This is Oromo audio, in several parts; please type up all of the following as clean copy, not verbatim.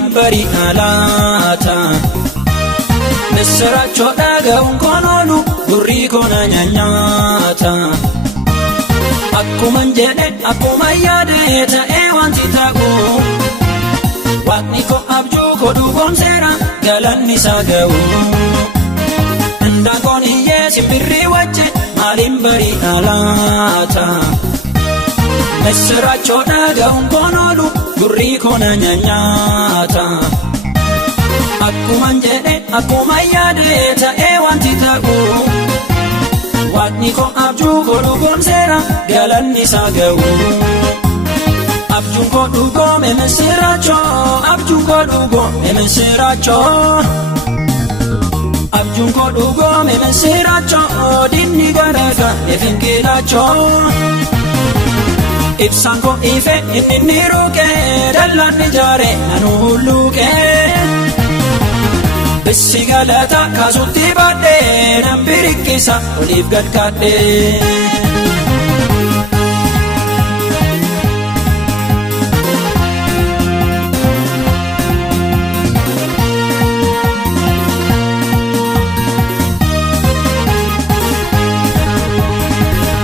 maaliin bari'a laata misirachoo dhaga'uun koon oolu gurri koona nyaanyaata akkuman jedhe akkuma yaade ta'ee wanti ta'u waaqni koo abjuu koo dhugoomseera galanni isaa ga'u Indaankoon hiyyeessi birrii wajje maaliin bari'a laata misirachoo dhaga'uun koon oolu gurri koona nyaanyaata akkuman jedhe akkuma yaade ta'ee wanti ta'u waaqni koo abjuu koo dhugoomseera galanni isaa ga'u abjuun koo dhugoome misirachoo abjuun koo dhugoome misirachoo abjuun koo dhugoome misirachoo dinni garaagara finkiilachoo ibsaan koo ife inni ruukee dallaan ijaare nanu hulluukee bissi galata kaasutti baadhee nan biriqqisa oliif gad kaadhee.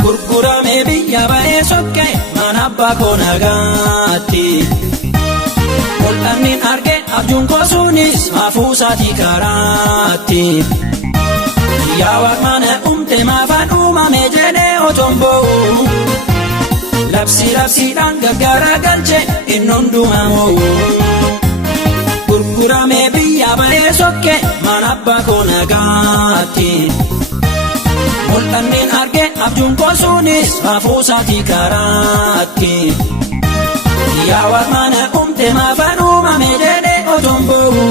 Gurguramee biyya ba'ee sokkee mana abbaa koo nagaatti. Mul'annin arge abjuun koo sunis hafuusaatii karaatti. Yaa Waaqni mana uumte maafaan uumame jedhee otoon boo'u. Labsiidhaan gaggara galche inni hundumaa moo'u. Gurguramee biyya ba'ee sokkee mana abbaa koo nagaatti. Mul'annin arge abjuun koo sunis hafuusaatii karaatti. Yaa Waaqni mana uumte maafaan uumame jedhee otoon boo'u.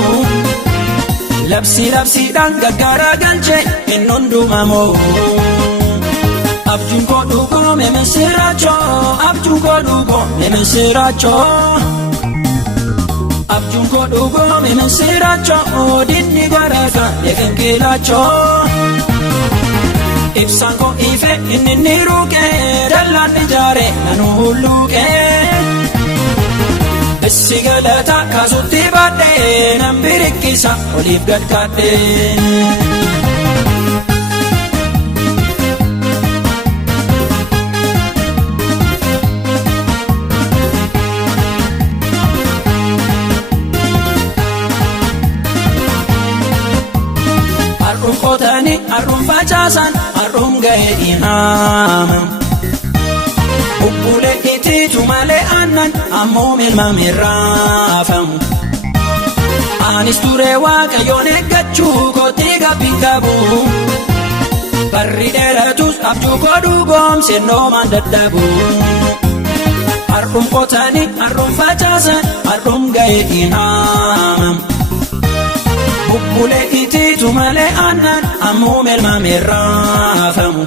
Labsiidhaan gaggara galche inni hundumaa moo'u. Abjuun koo dhugoome misirachoo abjuun koo dhugoome misirachoo abjuun koo dhugoome misirachoo dinni garaagara finkiilachoo ibsaan koo ife inni ruukee dallaan ijaare nanu hulluukee bissi galata kaasutti baadhee nan biriqqisa oliif gad kaadhee. Har'uun qotanii har'uun facaasan har'uun ga'ee imaama. Bubbulee itiitu malee aannan ammoo milmame raafamu. Anis turee waaqayyoon eeggachuu kootii gabbiin qabu. Barri dheeratus abjuu koo dhugoomse noomaan dadhabu. Har'uun qotanii har'uun facaasan har'uun ga'ee imaama. Bubbulee itiitu malee aannan ammoo milmame raafamu.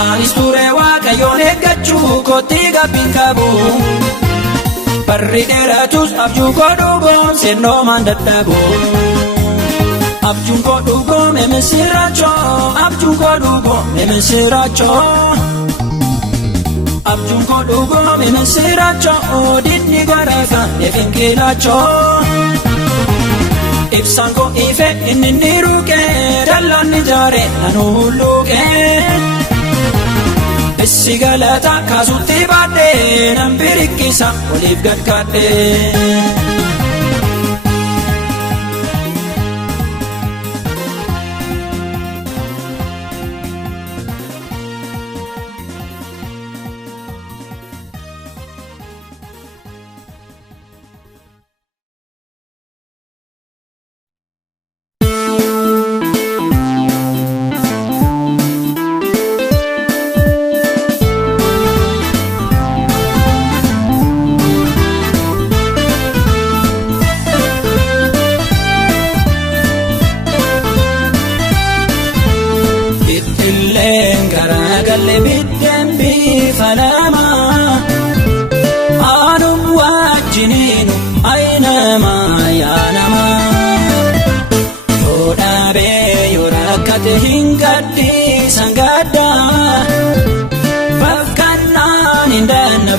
Anis turee waaqayyoon eeggachuu kootii gabbiin qabu. Barri dheeratus abjuu koo dhugoomse noomaan dadhabu. Abjuun koo dhugoome misirachoo abjuun koo dhugoome misirachoo abjuun koo dhugoome misirachoo dinni garaagara finkiilachoo ibsaan koo ife inni ruukee dallaan ijaare nanu hulluukee bissi galata kaasutti baadhee nan biriqqisa oliif gad kaadhee.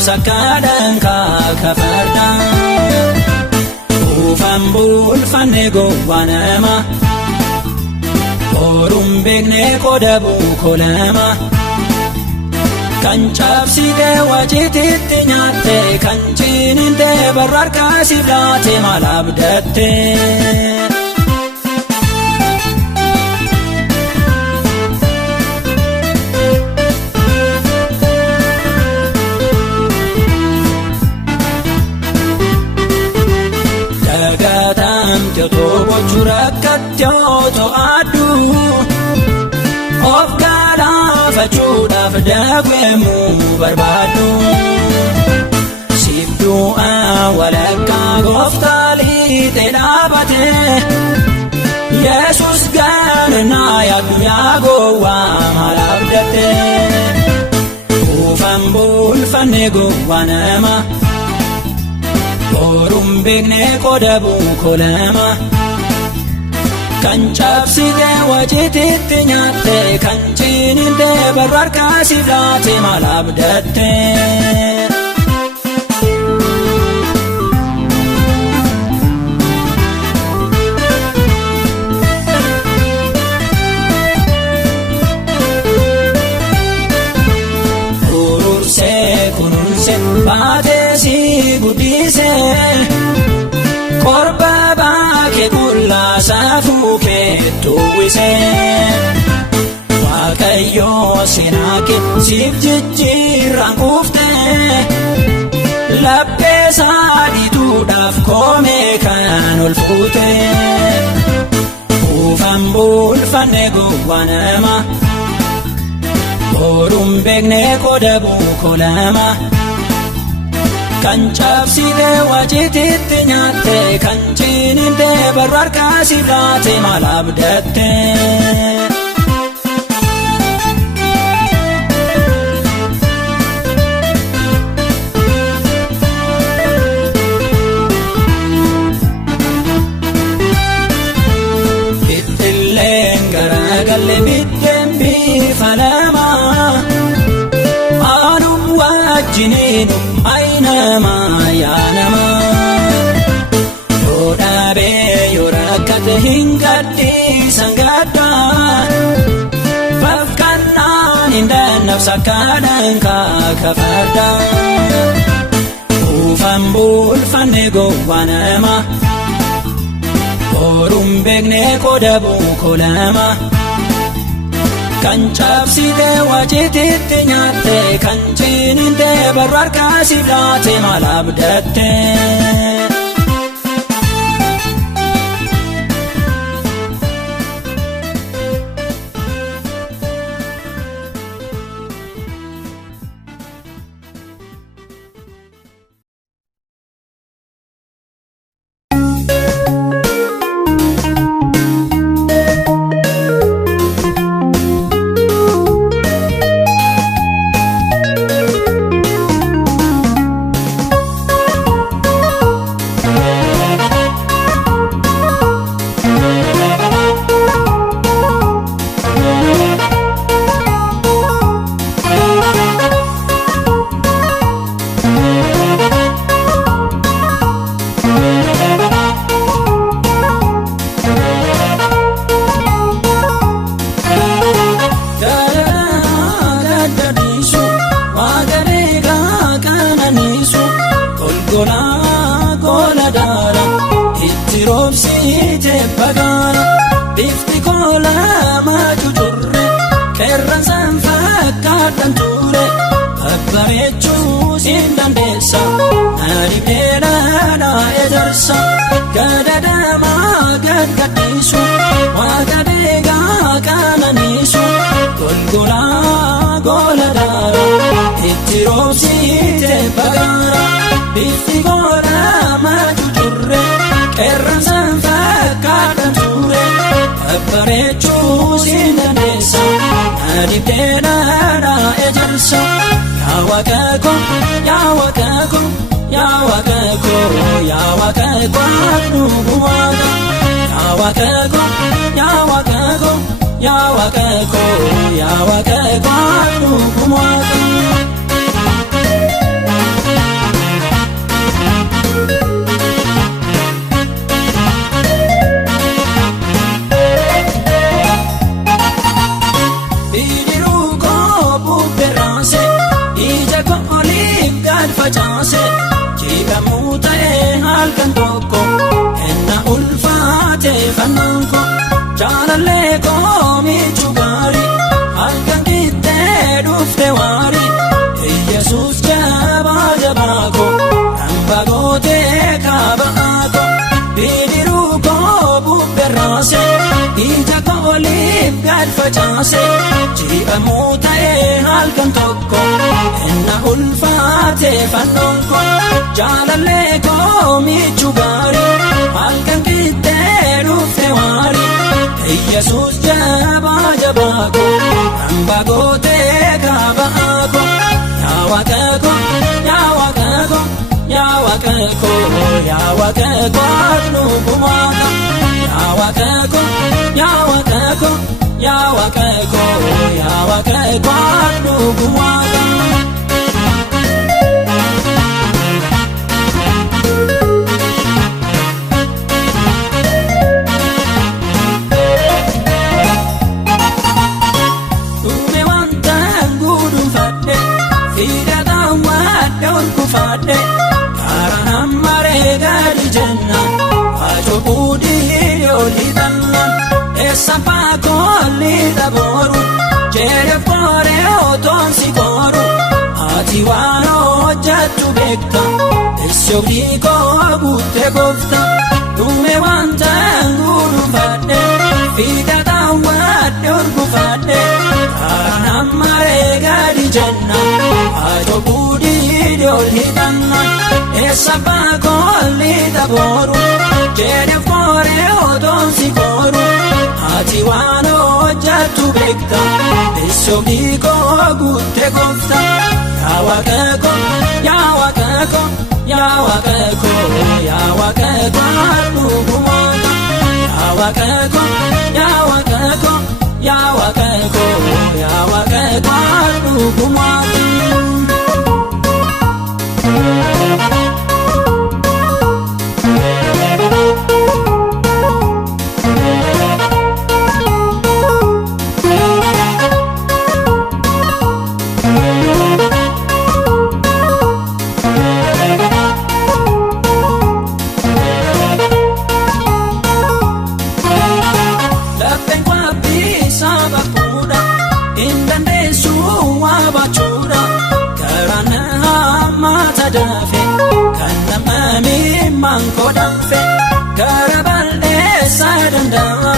Sakadang ka kafarda Ufan bulfanne gowwaanama Boruun beekne qodabu kolama Kan cabsite wajititti nyaatte Kan ciniinte barra harkaa siif laate maal abdatte Dagatamte otoo bochuu rakkatte otoo adduu Of galafachuudhaaf dagweemuu barbaaddu Siif du'aa walakkaa gooftaa liixee dhaabate Yesuus ganaa yaaddu yaa gowwaa maal abdatte Ufan bulfanne gowwaanama Boruun beekne qodabu kolama Kan cabsite wajititti nyaatte Kan ciniinte barra harkaa siif laate maal abdatte Urursee kunuunse baatee si guddise Korba baakee qullaa saafuu kee tuwwise Waaqayyoo sinaake siif jijjiirraan kuufte Laphee saadituudhaaf koomee kan ol fuute Ufan bulfanne gowwaanama Boruun beekne qodabu kolama Kan cabsite wajititti nyaatte Kan ciniinte barra harkaa siif laate maal abdatte Bittilleen garagalle biddeen bifa lama Anum wajjiniinum aynama yaa nama Yoo dhaabee yoo rakkate hin gadhiisan gadda Fakkannaan hin dannabsa kadhan kaaka farda Ufan bulfanne gowwaanama Boruun beekne qodabu kolama Kan cabsite wajititti nyaatte Kan ciniinte barra harkaa siif laate maal abdatte Kadhan ture babbareechuu siin dandeessa Naadibdeedhaadha ejersa gadadamaa gadgadhiisu Waaqa deegaa qananiisu golgolaa goladaara itti roobsiite bagaara bifti godhamaa cucurre qeerransaan fakkaatan ture babbareechuu siin dandeessa Naadibdeedhaadha ejersa yaa Waaqa ko yaa Waaqa ko yaa Waaqa ko yaa Waaqa ko nuugu Waaqa yaa Waaqa ko yaa Waaqa ko yaa Waaqa ko yaa Waaqa ko nuugu Waaqa facaase jeeqamuu ta'ee halkan tokko enna ulfaate fannaan koo jaalallee koo michuu gaarii halkan kittee dhufte waarii Yesuus jabaa jabaa koo hamba gootee kaaba'aa koo bidiruu koo bubberraase ija koo oliif gad facaase jeeqamuu ta'ee halkan tokko enna ulfaate fannoon koo jaalallee koo michuu gaarii halkan kittee dhufte waarii Yesuus jabaa jabaa koo hamba gootee kaaba'aa koo yaa Waaqa koo yaa Waaqa koo yaa Waaqa koo yaa Waaqa koo dhugumaa yaa Waaqa koo yaa Waaqa koo yaa Waaqa koo yaa Waaqa koo dhugumaa karaan maree gadi jenna ajobuu dhiirri olii dhanna eessa faakoolli dhabooru jeereef koree otoon si kooru ati waan hojjattu beekta eessi ofii koo guutte goofta dhume wanta gudunfadhe fiixataan wadde urgufadhe karaan maree gadi jenna ajobuu dhiirri olii dhanna eessa faakoolli dhabooru jeereef koree otoon si kooru ati waan hojjattu beekta eessi ofii koo guutte goofta yaa Waaqa koo yaa Waaqa koo yaa Waaqa koo yaa Waaqa koo dhugumaa yaa Waaqa koo yaa Waaqa koo yaa Waaqa koo yaa Waaqa koo dhugumaa gara bal'eessaa danda'a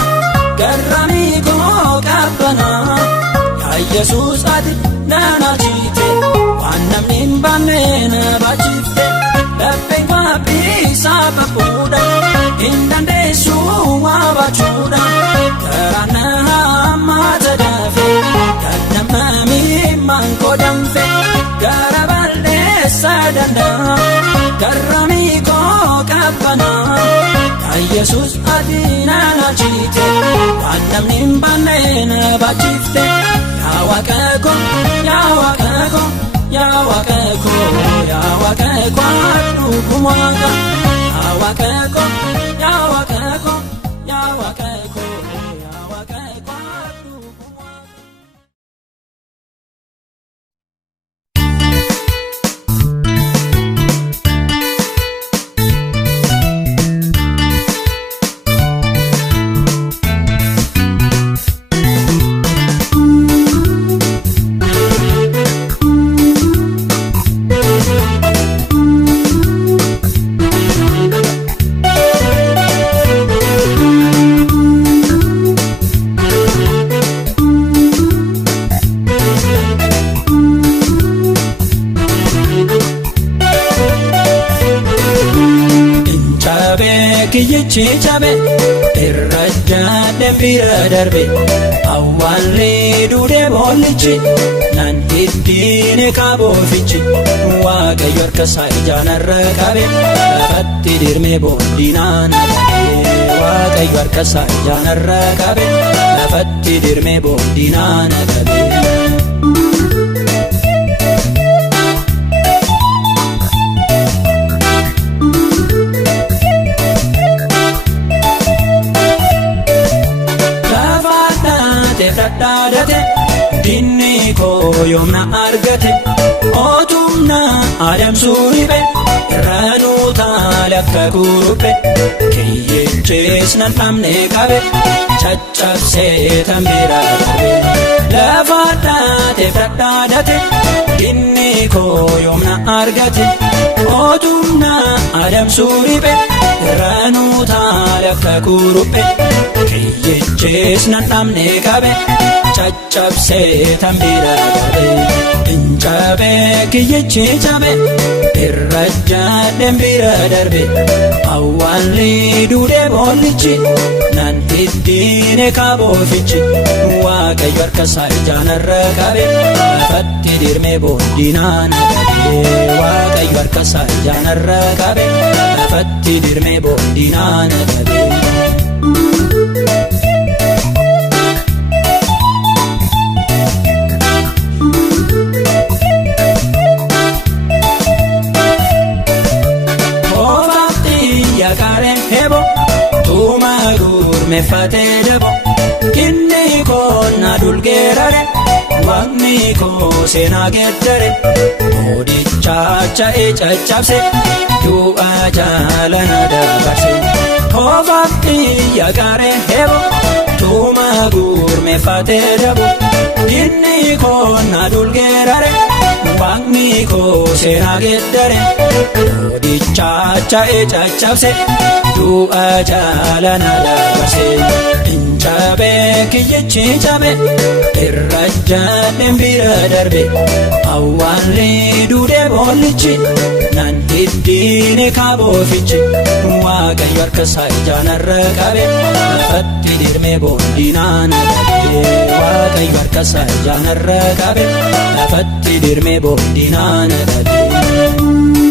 garramii koo qabbanaa yaa Yesuus ati na naachite waan namni hin baanne na baachifte lapheen waabbisaa babbuudha hin dandeessu waa baachuudha garaa na hammaata daafe kannamamii maankoo danfe gara bal'eessaa danda'a garramii koo qabbanaa yaa Yesuus ati na naachite waan namni hin baanne na baachifte yaa Waaqa koo yaa Waaqa koo yaa Waaqa koo yaa Waaqa koo dhugumaa yaa Waaqa koo yaa Waaqa koo yaa Waaqa koo yaa Waaqa koo dhugumaa kiyyichi chabe irra jaadheen bira darbe awwaallee duudee boollichi nan ittiin qaboofichi Waaqayyo harka isaa ijaanarra qabe lafatti dirmee boondinaan Waaqayyo harka isaa ijaanarra qabe lafatti dirmee boondinaan qabe. Dinni koo yoomna argate Otumna adamsuu dhibe irranuu taale akka kuruphe kiyyechees nan dhabne qabe caccabsee tan bira darbe lafa dhaateef dhadhaadhate inni koo yoomna argate. Otumna adamsuu dhibe irranuu taale akka kuruphe kiyyechees nan dhabne qabe caccabsee tan bira darbe. Incabe kiyyechi cabe irra jaadhen bira darbe awwaalli duudee boollichi nan diddiine kaaboofichi Waaqayyo harkasaa ijaanarra qabe lafatti dirmee boondinaan qabe Waaqayyo harkasaa ijaanarra qabe lafatti dirmee boondinaan qabe. Meeffatee dabo inni koo na dulgeerare waaqni koo seenaa geeddare moodichaacha'ee caccabse du'a jaalana dabarse koofaatti yaqaaree hebo tuuma gurmeeffatee dabo inni koo na dulgeerare waaqni koo seenaa geeddare moodichaacha'ee caccabse du'a jaalana dabarse. Incabe kiyyechi cabe irra jaadhen bira darbe awwaalli duudee boollichi nan diddiine kaaboofichi Waaqayyo harkasaa ijaanarra qabe lafatti dirmee boondinaan qabe Waaqayyo harkasaa ijaanarra qabe lafatti dirmee boondinaan qabe.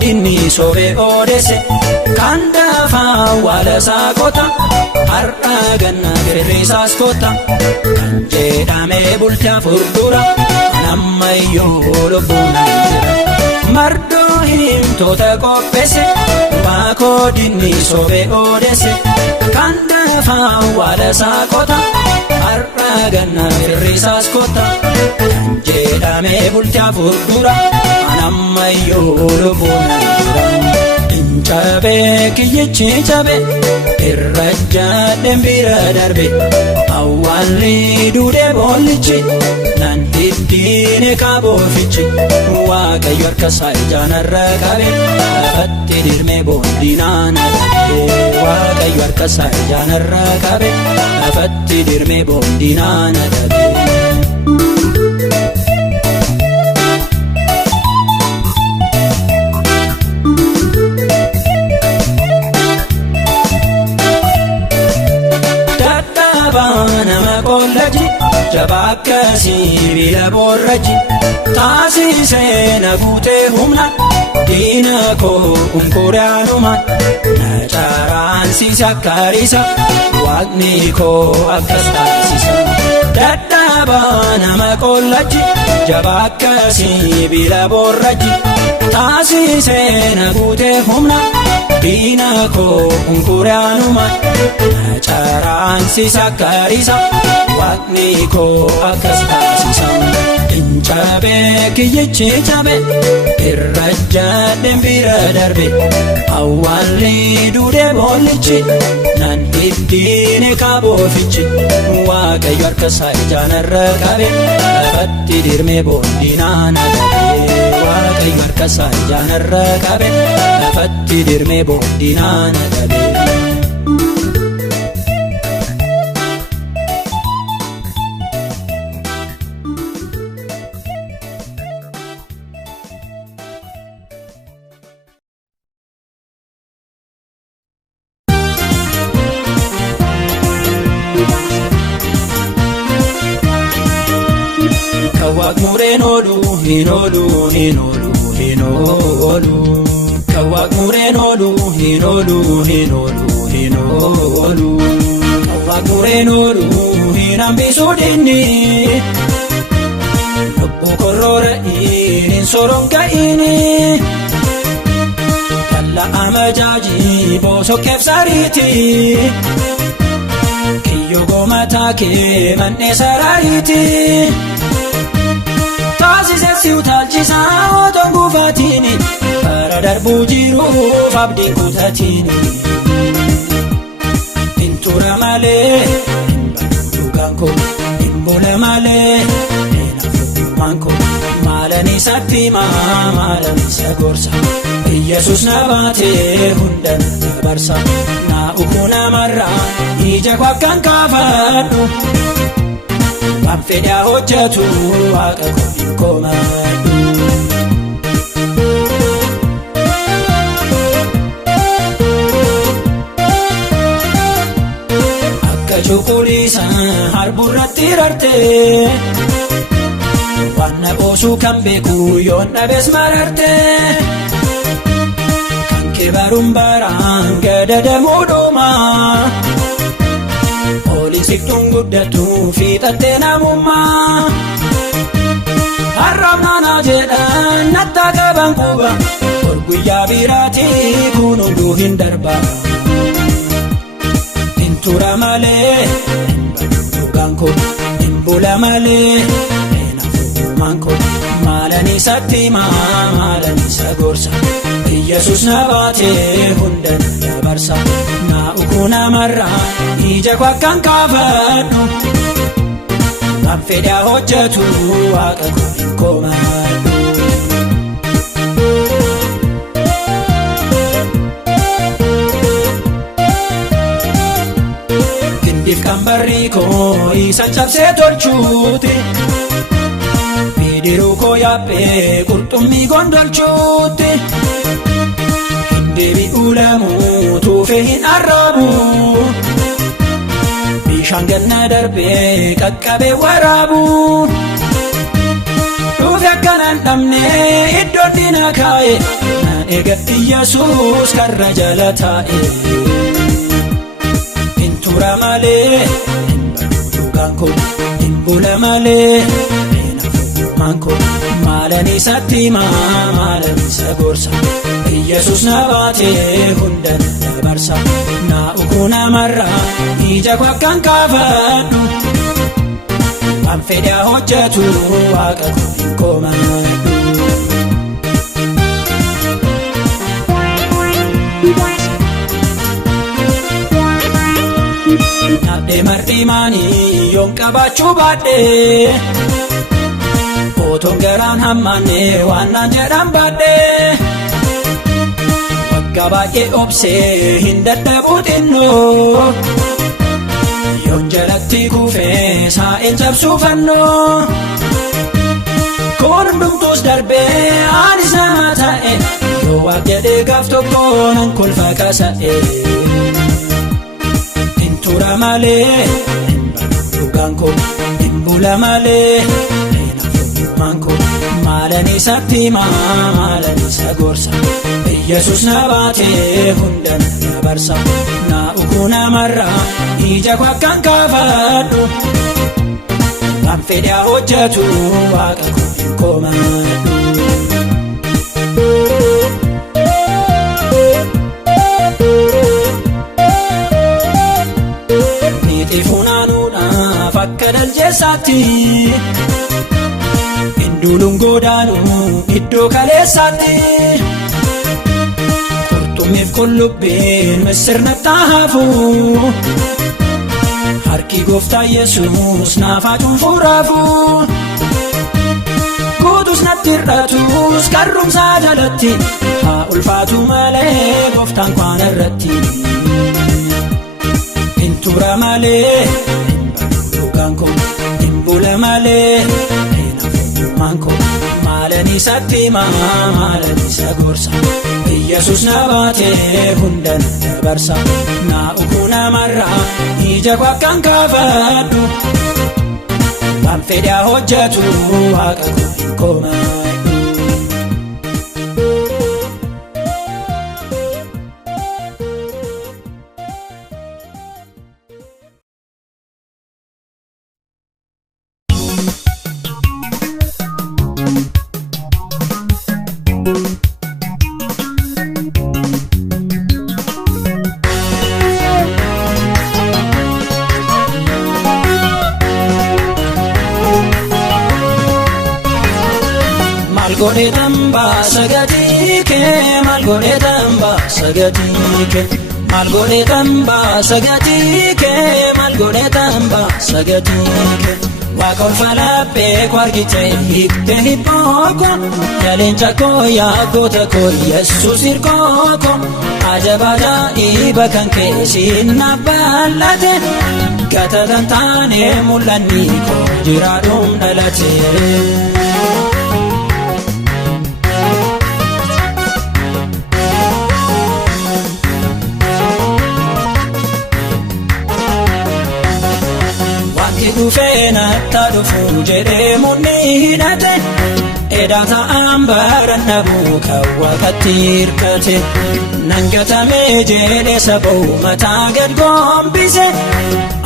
Dinni sobee odeesse kan dafaa waala saaqota har'a ganna firrisaas kota kan jedhamee bulchaa furdura nammayyoo lubbuun jira. Mardoo himtoota qopheesse baakoo dinni sobee odeesse kan dafaa waala saaqota har'a ganna firrisaas kota kan jedhamee bulchaa furdura nammayyoo lubbuun jira. Incabe kiyyechi cabe irra jaadhen bira darbe awwaalli duudee boollichi nan diddiine kaaboofichi Waaqayyo harkasaa ijaanarra qabe lafatti dirmee boondinaan qabe Waaqayyo harkasaa ijaanarra qabe lafatti dirmee boondinaan qabe. Nama qollaji jabaa akka sibiila boorraji taasisee na guutee humna diina koo unkuraanumaan na caaraansiisa akkaariisa waaqni koo akkas taasisa. Dadhabaa nama qollaji jabaa akka sibiila boorraji taasisee na guutee humna diina koo unkuraanumaan na caaraansiisa akkaariisa waaqni koo akkas taasisa. Incabe kiyyechi cabe irra jaadhen bira darbe awwaalli duudee boollichi nan diddiine kaaboofichi Waaqayyo harkasaa ijaanarra qabe lafatti dirmee boondinaan qabe Waaqayyo harkasaa ijaanarra qabe lafatti dirmee boondinaan qabe. Waaqmureen oolu hin oolu. Waaqmureen oolu hin oolu Qawwaa oolu hin hambisuu dinni lubbuu korroora'in hin soronka'ini Dalla amajaajii boosokkeef sariiti Kiyyoo goomataa kee man'ee saraariiti Taasisee si utaalchisaa otoon gufaatiini bara darbuu jiruuf abdiin kutatiini Hin tura malee hin badu dhugaan koo hin bula malee hin hafuumaan koo maalan isatti himaa maalan isa gorsa Yesus na baatee hunda na dabarsa na ukuu namarraa ija koo akkan kaafadhu waan fedhaa hojjetu waaqa koo hin komadhu Akka cuquliisa harburratti rartee waan na boosuu kan beeku yoon dhabees marartee Baruun baraan gadadamuudhuma Ooliin siqtuun guddatu fiixattee namummaa Har'aaf naanaa jedhan nattaa qaban quba Guyyaa biraatii kun hunduu hin darba Hin tura malee hin badu dhugaan koo hin bula malee hin hafuumaan koo maalan isatti himaa maalan isa gorsa Yesus na baatee hunda na dabarsa na ukuu namarraa ija koo akkan kaafadhu waan fedhaa hojjetu waaqa koo hin komadhu Kindiif qambarrii koo isa cabsee tolchuuti Bidiruu koo yaabbee qurxummii gondolchuuti Deebi'uu lamuu tuufee hin arraabu Bishaan ganna darbee qaqqabee waraabu Dhufe akkanaan dhabnee iddoon diina kaa'e Naan eegatti Yesuus karra jala taa'e Hin tura malee hin badu dhugaan koo hin bula malee hin hafuumaan koo maalan isatti himaa maalan isa gorsa Yesus na baatee hunda na dabarsa na ukuu namarraa ija koo akkan kaafadhu waan fedhaa hojjetu waaqa koo hin komadhu Nadhee marximaanii yoon qabaachuu baadhee Otoon garaan hammaannee waan naan jedhan baadhee Waggaa baay'ee obsee hin dadhabuu xinnoo Yoon jalatti kuufee saa'een cabsuu fannoo Kun hundumtuus darbee anis nama ta'e Yoo waaq jedhee gaaf tokko nan kolfa kasa'e Hin tura malee hin badu dhugaan koo hin bula malee hin hafuumaan koo maalan isatti himaa maalan isa gorsa Yesus na baatee hunda na dabarsa na ukuu namarraa ija koo akkan kaafadhu waan fedhaa hojjetu waaqa koo hin komadhu Niitii funaanuudhaaf akka daljeessaatti Hinduuluun godaanuu iddoo kaleessaatti Qurxummiif qullubbiin misirnatti haafu Harki gooftaa Yesuus naaf haa cuunfuraafu Guutus natti hir'atus qarrumsaa jalatti haa ulfaatu malee gooftaan koo irratti Hin tura malee hin badu dhugaan koo hin bula malee hin hafuumaan koo maalan isatti himaa maalan isa gorsa Yesus na baatee hunda na dabarsa na ukuu namarraa ija koo akkan kaafadhu waan fedhaa hojjetu waaqa koo hin komadhu godheetan baasa gatii kee maal godheetan baasa gatii kee maal godheetan baasa gatii kee maal godheetan baasa gatii kee Waaqa ulfalaphee koo argite hiikte hiphooko Yaaleencha koo yaa goota koo Yesuus hirkoo koo Ajabaadaa dhiiba kan keessiin na bal'ate Gatatan taane mul'anni koo jiraadhuun dhalate Dhufee natta dhufu jedhee munni hidhate Edaa ta'an baran dhabuu kan Waaqatti hirkate Nan gatamee jedhee saboo mataa gad gombise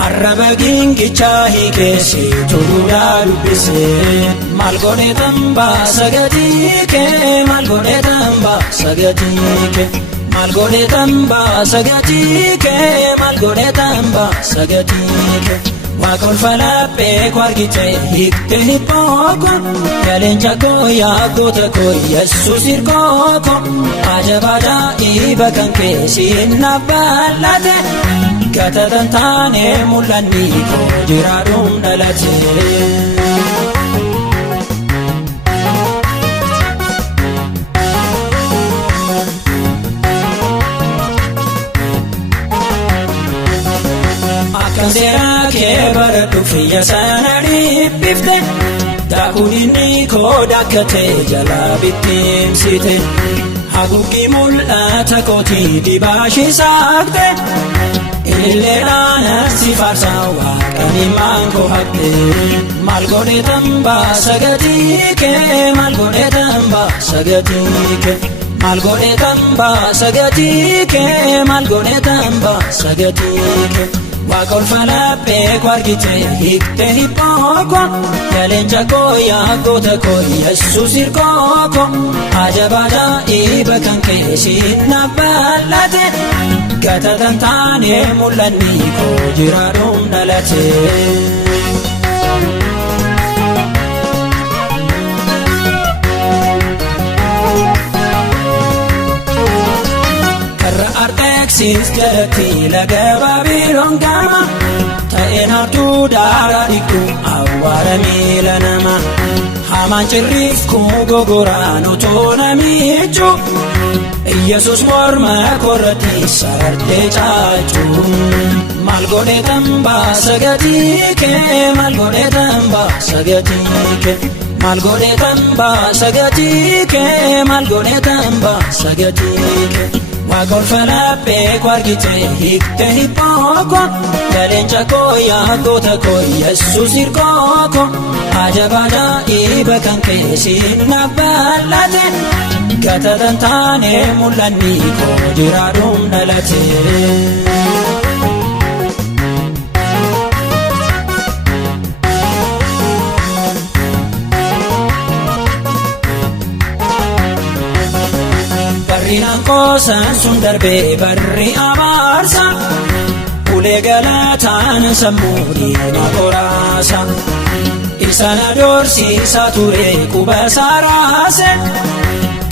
Arraba gingichaa hiikeesse toluudhaa dubbise Maal godheetan baasa gatii kee maal godheetan baasa gatii kee Maal godheetan baasa gatii kee maal godheetan baasa gatii kee Waaqa ulfalaphee koo argite hiikte hiphooko Yaaleencha koo yaa goota koo Yesuus hirkoo koo Ajabaadaa dhiiba kan keessiin na bal'ate Gatatan taane mul'anni koo jiraadhuun dhalate Kan seeraa kee baradhu fiyya sana dhiibbifte Daakuu inni koo dakkatee jalaa bittimsite Haguuggii mul'ata kootii dibaashii saaqte Illeedhaan si faarsaa Waaqaan himaan koo haqte Maal godheetan baasa gatii kee maal godheetan baasa gatii kee Maal godheetan baasa gatii kee maal godheetan baasa gatii kee Waaqa ulfalaphee koo argite hiikte hiphooko Yaaleencha koo yaa goota koo Yesuus hirkoo koo Ajabaadaa dhiiba kan keessiin na bal'ate Gatatan taane mul'anni koo jiraadhuun dhalate Arteeksis jalatti laga Baabiloon gama Ta'een hartuu daaraa dhiqu awwaara miila nama Hamaan cirriifku gogoraan otoo namichu Yesuus morma korratti sarartee caacu Maal godheetan baasa gatii kee maal godheetan baasa gatii kee Maal godheetan baasa gatii kee maal godheetan baasa gatii kee Waaqa ulfalaphee koo argite hiikte hiphooko Yaaleencha koo yaa goota koo Yesuus hirkoo koo Ajabaadaa dhiiba kan keessiin na bal'ate Gatatan taane mul'anni koo jiraadhuun dhalate Barrinaan qoosaan sun darbee barri abaarsa Ulee galataan sammuu diina qoraasa Isaan adoorsiisaa ture quba saaraase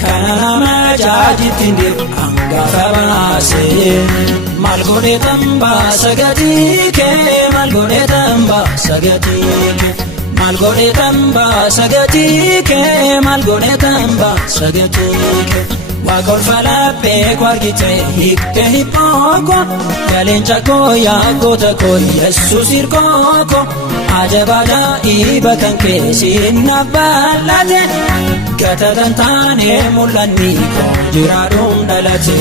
Kana nama jaajittiin deemu hangafa baase Maal godheetan baasa gatii kee maal godheetan baasa gatii kee Maal godheetan baasa gatii kee maal godheetan baasa gatii kee Waaqa ulfalaphee koo argite hiikte hiphooko Yaaleencha koo yaa goota koo Yesuus hirkoo koo Ajabaadaa dhiiba kan keessiin na bal'ate Gatatan taane mul'anni koo jiraadhuun dhalate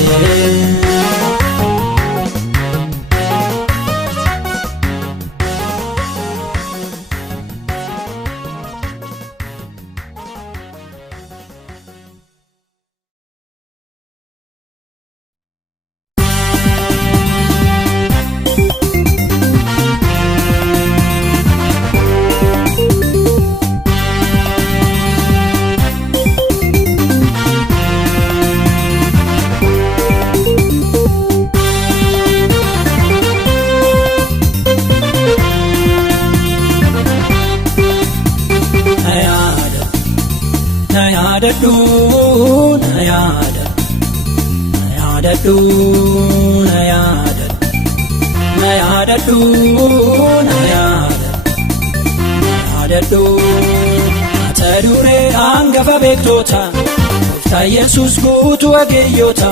yaadadhu na yaadadhu na yaadadhu ata duree hangafa beektoota Gooftaa Yesuus guutuu ogeeyyota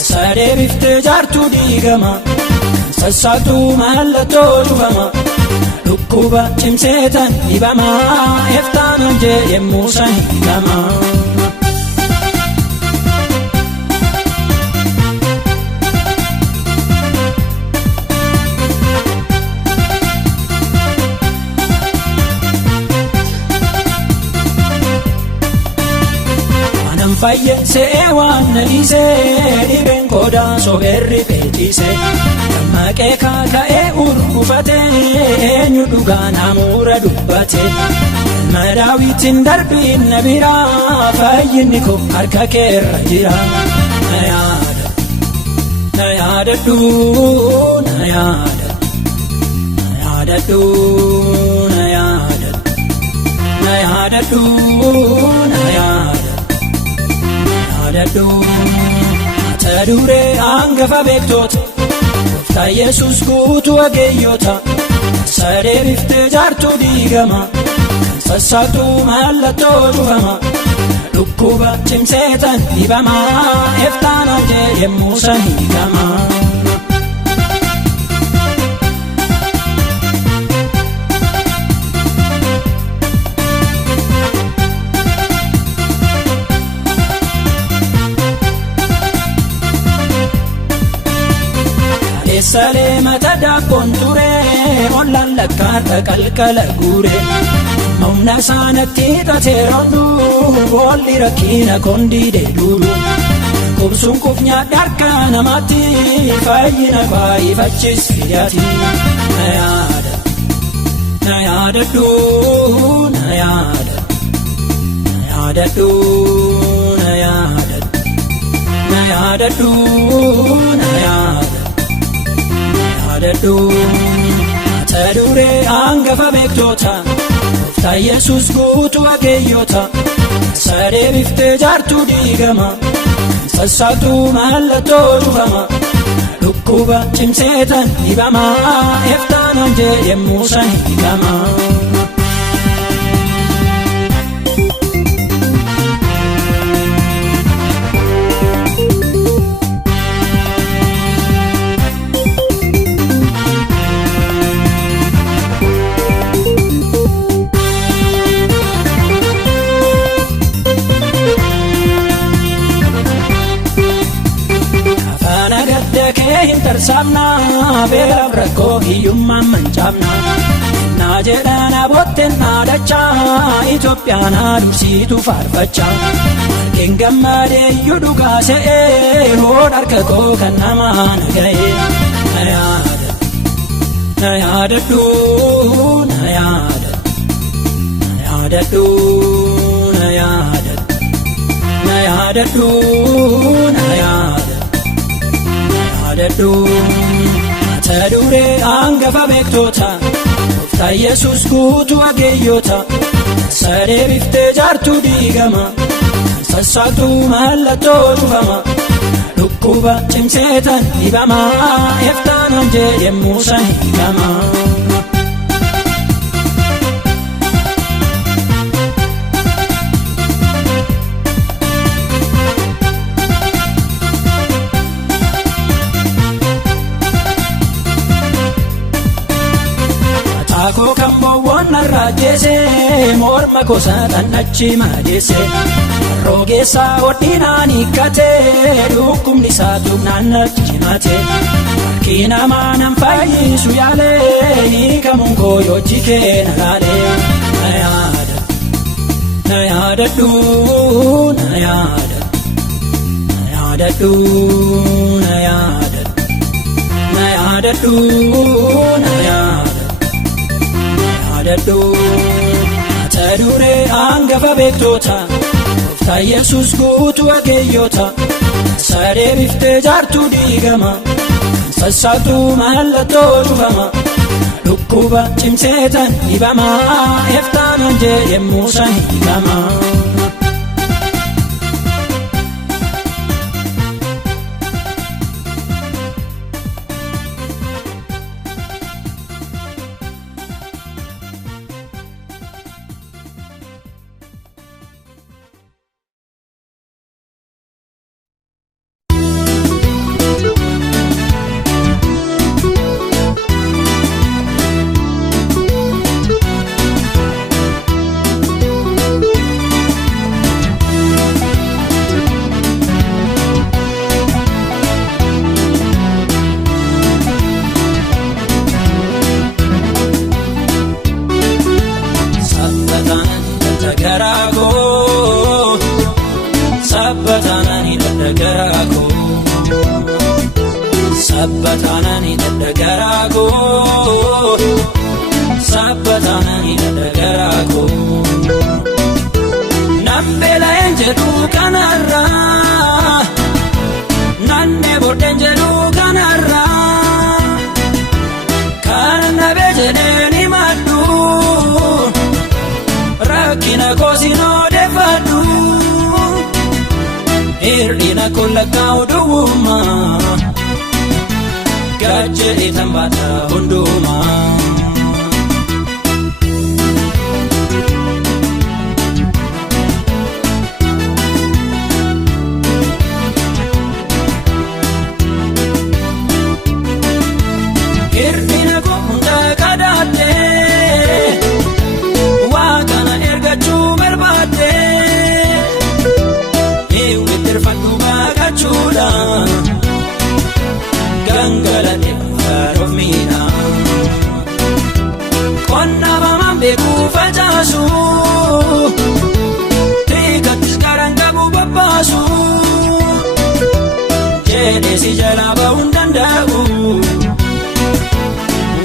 isa deebiftee jaartuu diigama kan sassaabdu mallattoo cufama dhukkuba cimseetan dhibama eftaanan jee yemmuu san hiikama. Fayye se'ee waan naliisee dhibeen qodaa soberri feetiisee dammaqee kaaka'ee urgufatee eenyu dhugaa namuura dubbatee ilma Daawitiin darbiin na biraa fayyinni koo harka keerra jira. Na yaadadhu na yaadadhu na yaadadhu na yaadadhu ata duree hangafa beektoota Gooftaa Yesuus guutuu ogeeyyota isa deebiftee jaartuu diigama kan sassaabdu mallattoo cufama dhukkuba cimseetan dhibama eftaanan jee yemmuu san hiikama. Salee mata daakkoon turee ollaan lakkaata qalqala guuree humna isaanatti hiixatee roonduu boolli rakkina kondiidee duuduu kubsuun kufnyaadha harka namaatti fayyina baay'ifachis fidaati. Na yaadadhu na yaadadhu na yaadadhu na yaadadhu ata duree hangafa beektoota Gooftaa Yesuus guutuu ogeeyyota isa deebiftee jaartuu diigama kan sassaabdu mallattoo cufama dhukkuba cimseetan dhibama eftaanan jee yemmuu san hiikama. Hin tarsaabna beelaaf rakkoo hiyyummaan mancaafna naa jedhan abootteen dhaadachaa Itoophiyaan haadumsiitu faarfachaa harkeen gammadeeyyuu dhugaa se'ee hoon harka koo kan namaa naga'ee. Na yaadadhu na yaadadhu na yaadadhu na yaadadhu ata duree hangafa beektoota Gooftaa Yesuus guutuu ogeeyyota isa deebiftee jaartuu diigama kan sassaabdu mallattoo cufama dhukkuba cimseetan dhibama eftaanan jee yemmuu san hiikama. Akoo kan boowwan narraa jeesee morma kosaadhaan achi maadeessee roogeessaa hodhinaan hiikkatee dhukkubni isaa tuqnaan natti cimatee harki namaa nan fayyisu yaalee hiikamuun koo yoojji kee na laalee. Na yaadadhu na yaadadhu na yaadadhu na yaadadhu ata duree hangafa beektoota Gooftaa Yesuus guutuu ogeeyyota isa deebiftee jaartuu diigama kan sassaabdu mallattoo cufama dhukkuba cimseetan dhibama eftaanan jee yemmuu san hiikama. sabbatanani dadagarago sabbatanani dadagarago nambela enjedu kanarra nanne bodenjedu kanarra kana bejedeni madu rakina kosino defadu irdina kullakauduma gaje itambata hunduma irdina kunda kadate wakana ergachu barbate iwitirfadu bagachula gangalate farof mina konna mama beku fajasu tikatis garangabu babasu jede si jalaba undandau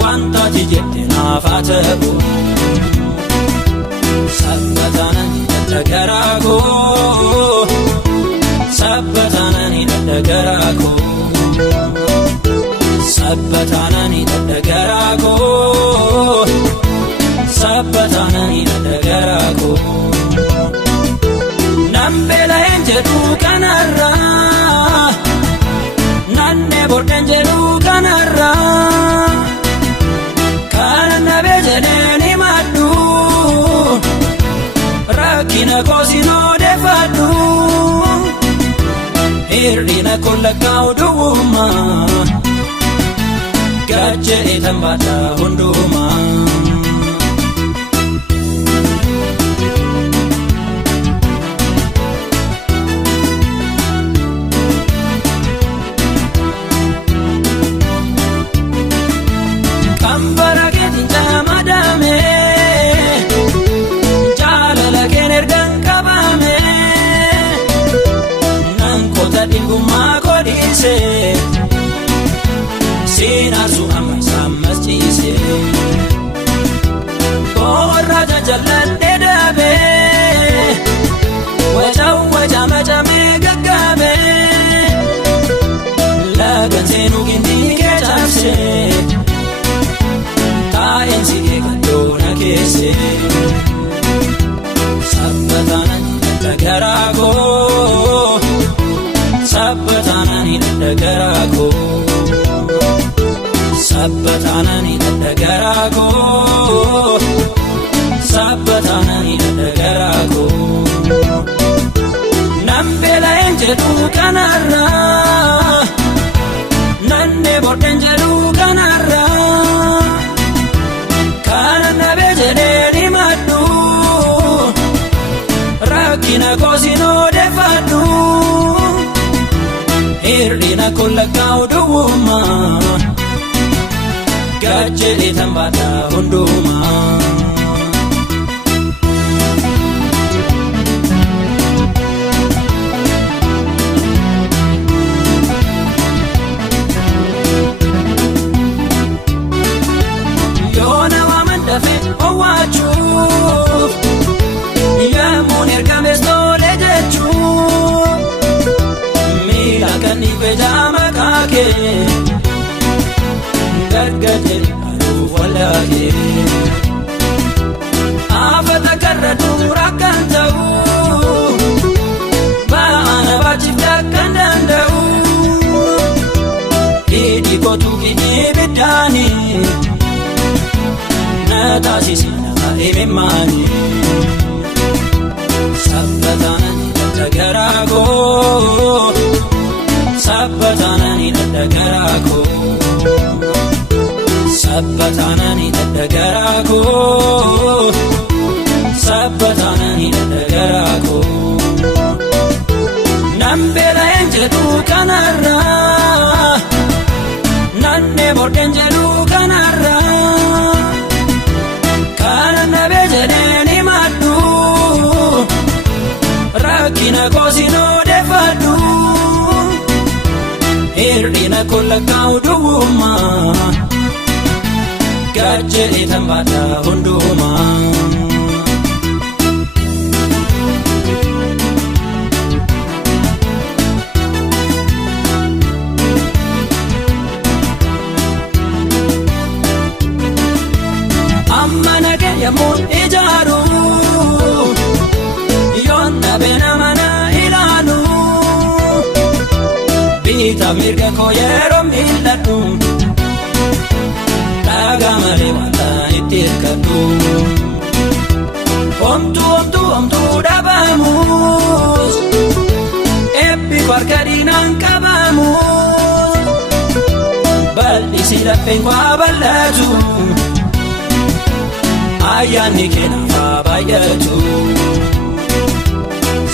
wanta tijete nafatabu sabbatanani dadagarago sabbatanani dadagarago sabbatanani dadagarago sabbatanani dadagarago nambela enjedu kanarra nanne bodenjedu kanarra kana bejedeni madu rakina kosino defadu irdina kullakauduma gaje itambata hunduma kambara ketin jamadame jalala kenergan kabame nankota dinguma kodise sinarsu amas chise korra jajalande dabe wajame gagabe lagan senu gindi ke chapse taensi ke kadona kese sabbatanani dadagarago sabbatanani dadagarago sabbatanani dadagarago sabbatanani dadagarago nambela enjedu kanarra nanne bodenjedu kanarra kana bejedeni madu rakina kosino defadu irdina kullakauduma gaje itambata hunduma yona wamandafe owachu yamun ergamesto lejechu milakani pejama kake gargaje arufalake afata karratu rakantau baana bachifta kandandau idi kotu kini bidani natasisi nama imimani sabbatanani dadagarago sabbatanani dadagarago sabbatanani dadagarago sabbatanani dadagarago nambela enjedu kanarra nanne bodenjedu kanarra kana bejedeni madu rakina kosino defadu irdina kollakkaa'u duwwummaa gajje'ee tambaadha hundumaa. Amma nagee yemmuun ijaaru yoon dhabee nama na ilaalu bitaa mirga koo yeroo miidhadhu dhagaa malee wanta itti hirkadhu. Homtuu dhabamus eebbi harka diinaan qabamus bal'isi lapheen koo bal'atu ayyaanni keenafaa baay'atu.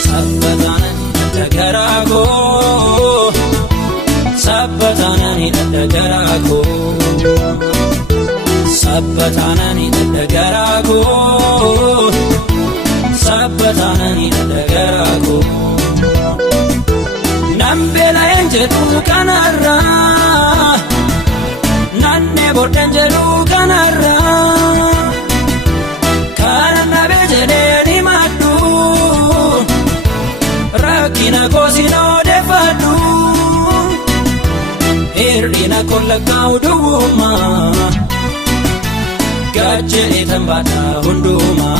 Sabbataanani dadda garaa koo sabbataanani dadda garaa koo sabbataanani dadda garaa koo sabbataanani dadda garaa koo. Nambeela'een jedhu kanarraa nannee booddeen jedhu kanarraa kanan dhabee jedhee ni maddu rakkina koosin odeeffadhu hir'ina kollakkaa'u duwwummaa gajje'ee tambaadha hundumaa.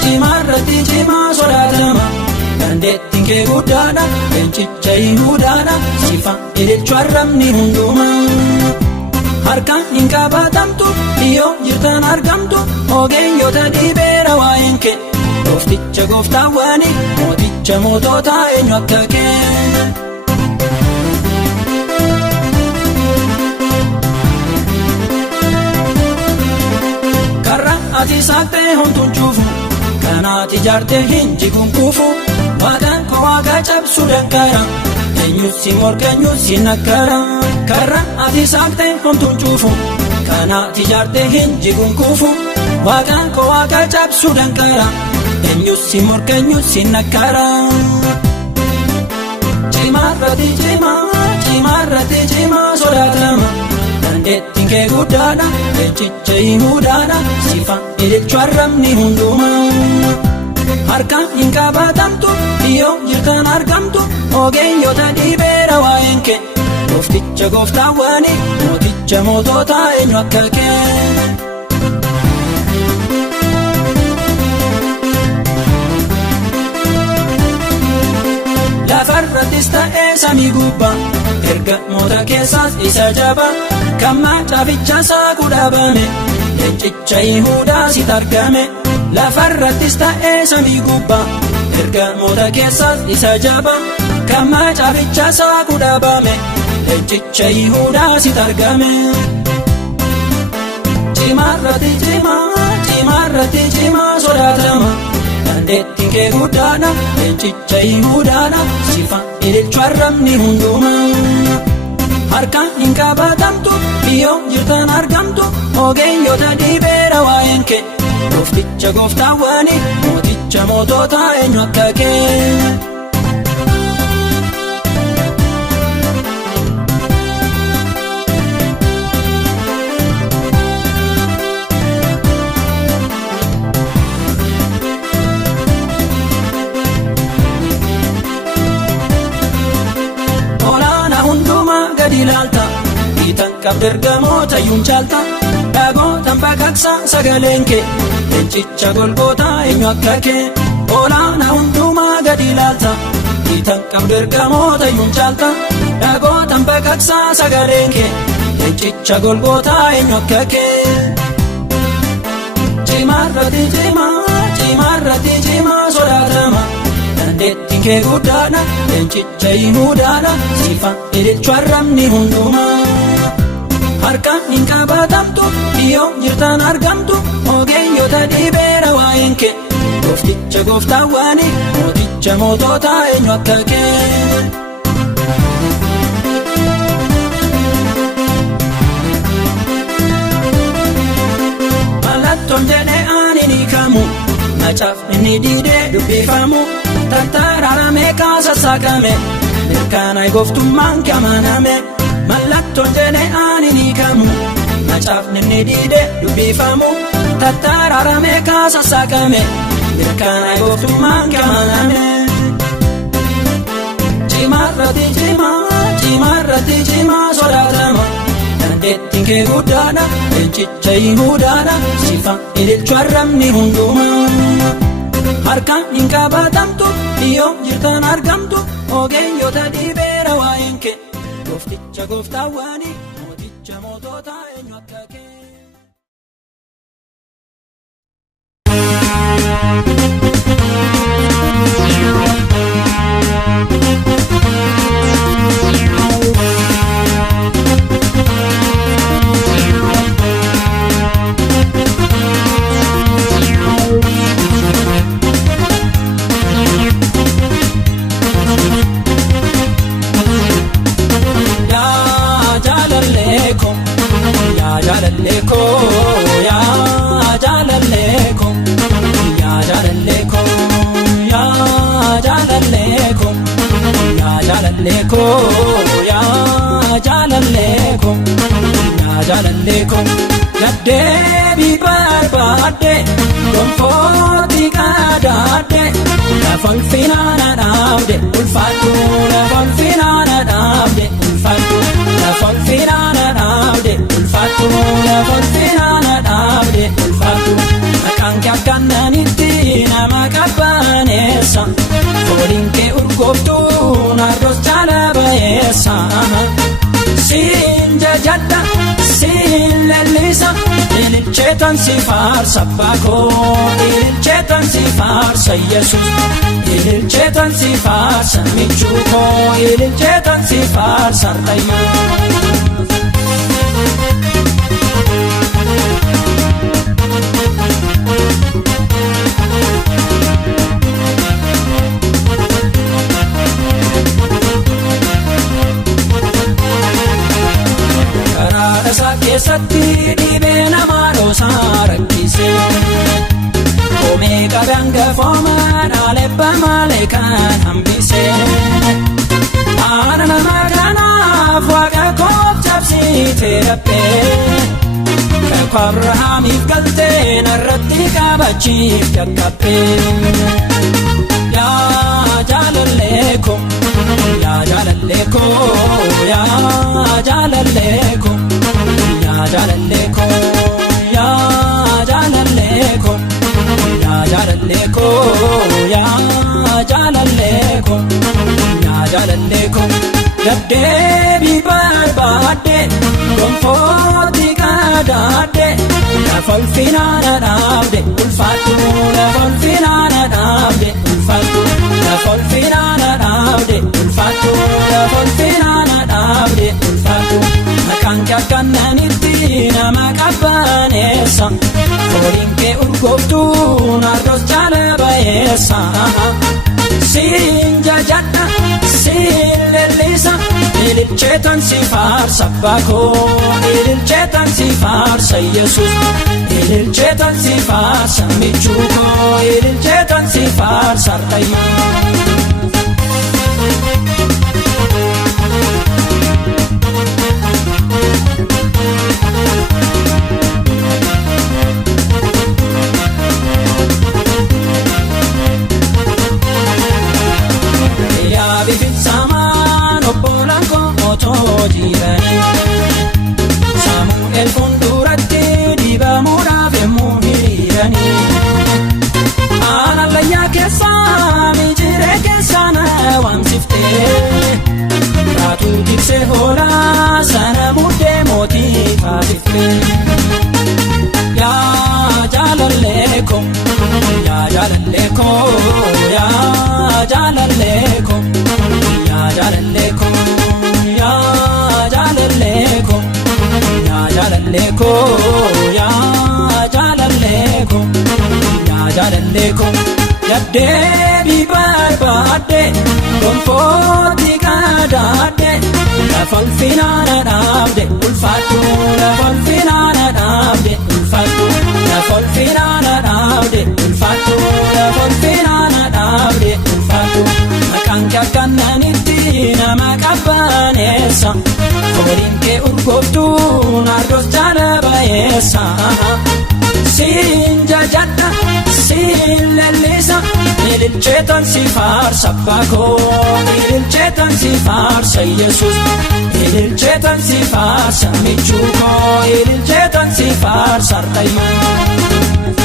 Cimarratti cimaa sodaatama dandeettiin kee guddaadha leencicha Yihuudaadha sifa ililchu arrabni hundumaa. Harkaan hin qabatamtu yoo jirtan argamtu ogeeyyoota dhibeera waa'een kee goofticha gooftaawwanii mooticha moototaa eenyu akka kee. Karra ati saaqtee homtuun cuufu kanaati ijaartee hin jiguun kuufu waaqaan koo waaqa cabsuu danqara eenyus si morka eenyus si nakkara. Karra ati saaqtee homtuun cuufu kanaati ijaartee hin jiguun kuufu waaqaan koo waaqa cabsuu danqara eenyus si morka eenyus si nakkara. Cimarratti cimaa sodaatama dandeettiin kee guddaadha leencicha Yihuudaadha sifa ililchu arrabni hundumaa. Harkaan hin qabatamtu yoo jirtan argamtu ogeeyyoota dhibeera waa'een kee goofticha gooftaawwanii mooticha moototaa eenyu akka kee. Lafarrattis ta'ee samii gubbaa ergamoota keessaas isa jabaa kan macaaficha saaqu dhabame leencicha Yihuudaa sitti argame. Lafarrattis ta'ee samii gubbaa ergamoota keessaas isa jabaa kan macaaficha saaqu dhabame leencicha Yihuudaa sitti argame. Cimarratti cimaa sodaatama dandeettiin kee guddaadha leencicha Yihuudaadha sifa ililchu arrabni hundumaa. Harkaan hin qabatamtu yoo jirtan argamtu ogeeyyoota dhibeera waa'een kee goofticha gooftaawwanii mooticha moototaa eenyu akka kee. Ilaalta dhiitan qabda ergamoota yuun caalta dhagootan baqaqsa sagaleen kee leencicha Golgootaa eenyu akka kee. Olaanaa hundumaa gadi ilaalta dhiitan qabda ergamoota yuun caalta dhagootan baqaqsa sagaleen kee leencicha Golgootaa eenyu akka kee. Cimarratti dandeettiin kee guddaadha leencicha Yihuudaadha sifa ililchu arrabni hundumaa harkaan hin qabatamtu dhiyyoo jirtan argamtu ogeeyyota dhibeera waa'een kee goofticha gooftaawwanii mooticha mootota eenyu akka kee mallattoon jedhee ani ni kamu macaaf inni diidee dubbifamu tattaraarame kaasassaaqame mirkaana gooftummaan kee amaname mallattoon jedhee ani ni kamu macaaf inni diidee dubbifamu tattaraarame kaasassaaqame mirkaana gooftummaan kee amaname cimaarratti cimaa sodaatama dandeettiin kee guddaadha leencicha Yihuudaadha sifa ililchu arrabni hundumaa harkaan hin qabatamtu dhiyyoo jirtan argamtu ogeeyyota dhibeera waa'een kee goofticha gooftaawwanii mooticha mootota eenyu akka kee jaalalleeko gaddeebii barbaadde gonfooti qaadaadde lafa ulfinaana dhaabde ulfaadhu lafa ulfinaana dhaabde ulfaadhu lafa ulfinaana dhaabde ulfaadhu lafa ulfinaana dhaabde ulfaadhu maqaan kee akkananitti nama qabbaneessa fooliin kee urgooftuu narroos jaala bayeessa siin jajadha siin lellisa ililcheetan si faarsa baakoo ililcheetan si faarsa Yesuus ililcheetan si faarsa michuukoo ililcheetan si faarsa rayyoo keessatti dhibee namaa dhoosaa rakkise koomee qabaan gafooma dhaalebba malee kan hambise aana nama kanaaf waaqa koof cabsitee dhabbee kakuu Abrahaamiif galtee narratti qabachiif gaggabee yaa jaalalleeko yaa jaalalleeko yaa jaalalleeko yaa jaalalleeko yaa jaalalleeko yaa jaalalleeko yaa jaalalleeko yaa jaalalleeko gaddeebii barbaadde gonfooti qaadaadde lafa ulfinaana dhaabde ulfaadhu lafa ulfinaana dhaabde ulfaadhu lafa ulfinaana dhaabde ulfaadhu lafa ulfinaana dhaabde ulfaadhu maqaan kee akkananitti nama qabbaneessa fooliin kee urgooftuu narroos jaala bayeessa siin jajadha siin lellisa ililcheetan si faarsa baakoo ililcheetan si faarsa Yesuus ililcheetan si faarsa michuukoo ililcheetan si faarsa rayyoo Samu'eel fuulduratti dibamuudhaaf yemmuu hiriiranii aanallayyaa keessaa mijiree keessaa na waamsiftee raatuu tiksee hoolaa sana muddee mootii faasiftee yaa jaalalleeko yaa jaalalleeko yaa jaalallee koo yaa jaalallee koo yaa jaalallee koo yaa jaalallee koo yaa jaalallee koo yaa jaalallee koo Deebii barbaadde gonfooti qadaadde lafa ulfinaana dhaabde ulfaatu lafa ulfinaana dhaabde ulfaatu lafa ulfinaana dhaabde ulfaatu lafa ulfinaana dhaabde ulfaatu maqaan kee akkananitti nama qabbaneessa fooliin kee urgooftuu naardos jaalabayeessa siin jajadha siin lellisa ililcheetan si faarsa baakoo ililcheetan si faarsa Yesuus ililcheetan si faarsa michuukoo ililcheetan si faarsa ardayyoo.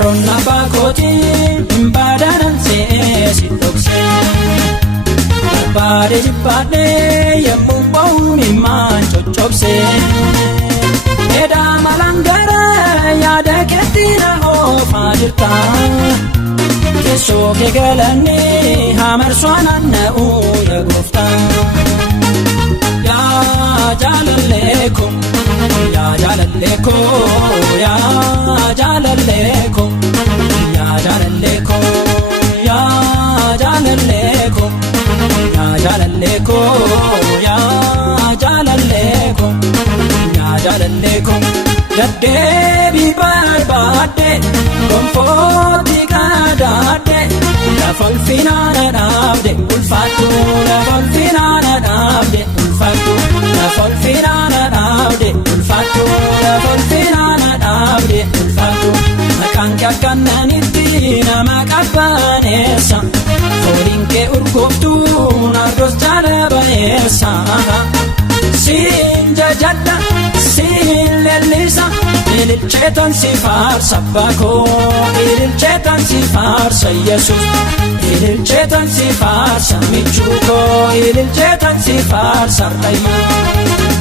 Ronna baakootiin baadaanan seesi dhoksee barbaade jibbaadhee yemmuu ba'uun himaan coccobsee edaa malaan gara yaada keetti na oofaa jirta keessoo kee galannee hamarsu naanna'uu yaa gooftaa yaa jaalallee koo yaa jaalallee koo yaa jaalallee koo yaa jaalallee koo yaa jaalallee koo yaa jaalallee koo yaa jaalallee koo yaa jaalallee koo Deebii barbaadde gonfooti qadaadde lafa ulfinaana dhaabde ulfaatu lafa ulfinaana dhaabde ulfaatu lafa ulfinaana dhaabde ulfaatu lafa ulfinaana dhaabde ulfaatu maqaan kee akkananitti nama qabbaneessa fooliin kee urgooftuu naardos jaalabayeessa siin jajadha siin lellisa ililcheetan si faarsa baakoo ililcheetan si faarsa Yesuus ililcheetan si faarsa michuukoo ililcheetan si faarsa ardayyoo.